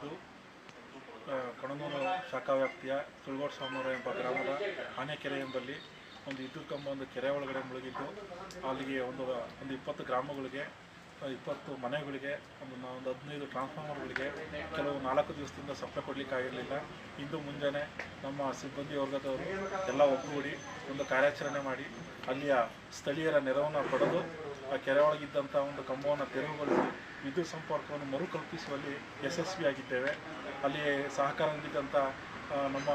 ಇದು ಕೊಣನೂರು ಶಾಖಾ ವ್ಯಾಪ್ತಿಯ ತುಳಗೋಡು ಸಾಮೂರ ಎಂಬ ಗ್ರಾಮದ ಆನೆಕೆರೆ ಎಂಬಲ್ಲಿ ಒಂದು ವಿದ್ಯುತ್ ಕಂಬ ಒಂದು ಕೆರೆ ಒಳಗಡೆ ಮುಳುಗಿದ್ದು ಅಲ್ಲಿಗೆ ಒಂದು 20 ಗ್ರಾಮಗಳಿಗೆ 20 ಮನೆಗಳಿಗೆ ಒಂದು 15 ಟ್ರಾನ್ಸ್ಫಾರ್ಮರ್ಗಳಿಗೆ ಕೆಲವು 4 ದಿವಸದಿಂದ ಸಪ್ಲೈ ಕೊಡಲಿಕ್ಕಾಗಿರಲಿಲ್ಲ. ಇಂದು ಮುಂಜಾನೆ ನಮ್ಮ ಸಿಬ್ಬಂದಿ ವರ್ಗದವರು ಎಲ್ಲ ಒಗ್ಗೂಡಿ ಒಂದು ಕಾರ್ಯಾಚರಣೆ ಮಾಡಿ ಅಲ್ಲಿಯ ಸ್ಥಳೀಯರ ನೆರವನ್ನು ಪಡೆದು ಆ ಕೆರೆ ಒಳಗಿದ್ದಂಥ ಒಂದು ಕಂಬವನ್ನು ತೆರವುಗೊಳಿಸಿ ವಿದ್ಯುತ್ ಸಂಪರ್ಕವನ್ನು ಮರುಕಲ್ಪಿಸುವಲ್ಲಿ ಯಶಸ್ವಿಯಾಗಿದ್ದೇವೆ. ಅಲ್ಲಿ ಸಹಕಾರ ನೀಡಿದಂಥ ನಮ್ಮ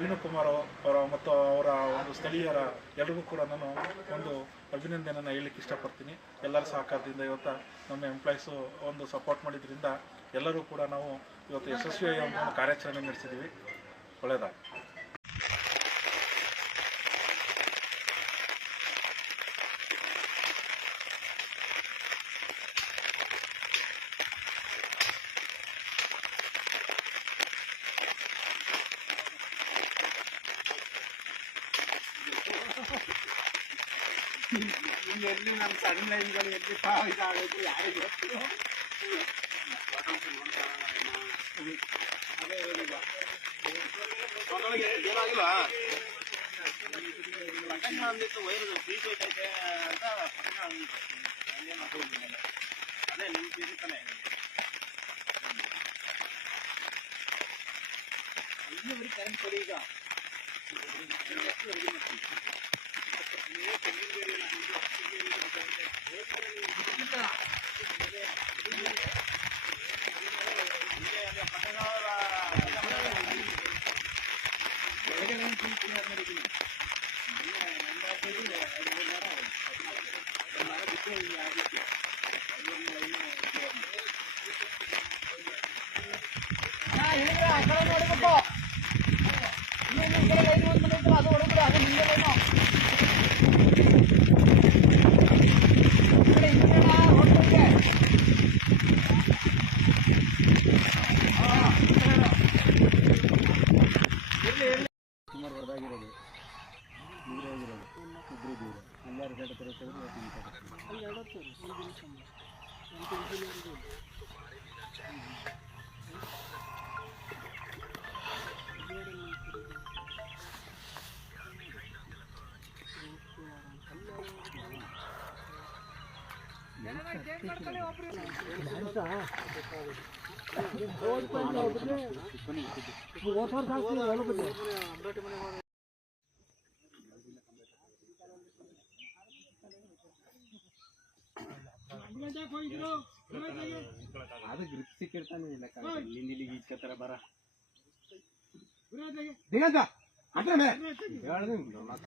ವೇಣುಕುಮಾರ್ ಅವರ ಮತ್ತು ಅವರ ಒಂದು ಸ್ಥಳೀಯರ ಎಲ್ಲರಿಗೂ ಕೂಡ ನಾನು ಒಂದು ಅಭಿನಂದನೆಯನ್ನು ಹೇಳಲಿಕ್ಕೆ ಇಷ್ಟಪಡ್ತೀನಿ. ಎಲ್ಲರ ಸಹಕಾರದಿಂದ ಇವತ್ತು ನಮ್ಮ ಎಂಪ್ಲಾಯೀಸು ಒಂದು ಸಪೋರ್ಟ್ ಮಾಡಿದ್ರಿಂದ ಎಲ್ಲರೂ ಕೂಡ ನಾವು ಇವತ್ತು ಯಶಸ್ವಿಯಾಗಿ ಒಂದು ಕಾರ್ಯಾಚರಣೆ ನಡೆಸಿದ್ದೀವಿ. ಒಳ್ಳೆಯದಾಗಿ. ಎಲ್ಲಿ ನಮ್ಮ ಸಣ್ಣ ಲೈನ್ಗಳು ಎಲ್ಲಿ ಇದಾಗಬೇಕು ಯಾರಿಗೆ ಗೊತ್ತು. ಏನಾಗಿಲ್ಲ ಪಟಂಗ ಅಂದಿತ್ತು ವೈರು ಫೀಸ್ ಹೋಯ್ತೈತೆ ಅಂತ ಪಟಂಗ ಅಂದಿತ್ತು. ಅದೇ ನಿಮ್ಮ ಫೀಸ್ ತಾನೆ ಇಲ್ಲಿವರೆಗೆ ಕರೆಂಟ್ ಕೊಡಿ. ಈಗ ಅದು ಗ್ರಿಪ್ ಸಿಕ್ಕಿರ್ತಾನೆ ಇಲ್ಲಿ ಇಸ್ಕೊತಾರ ಬರ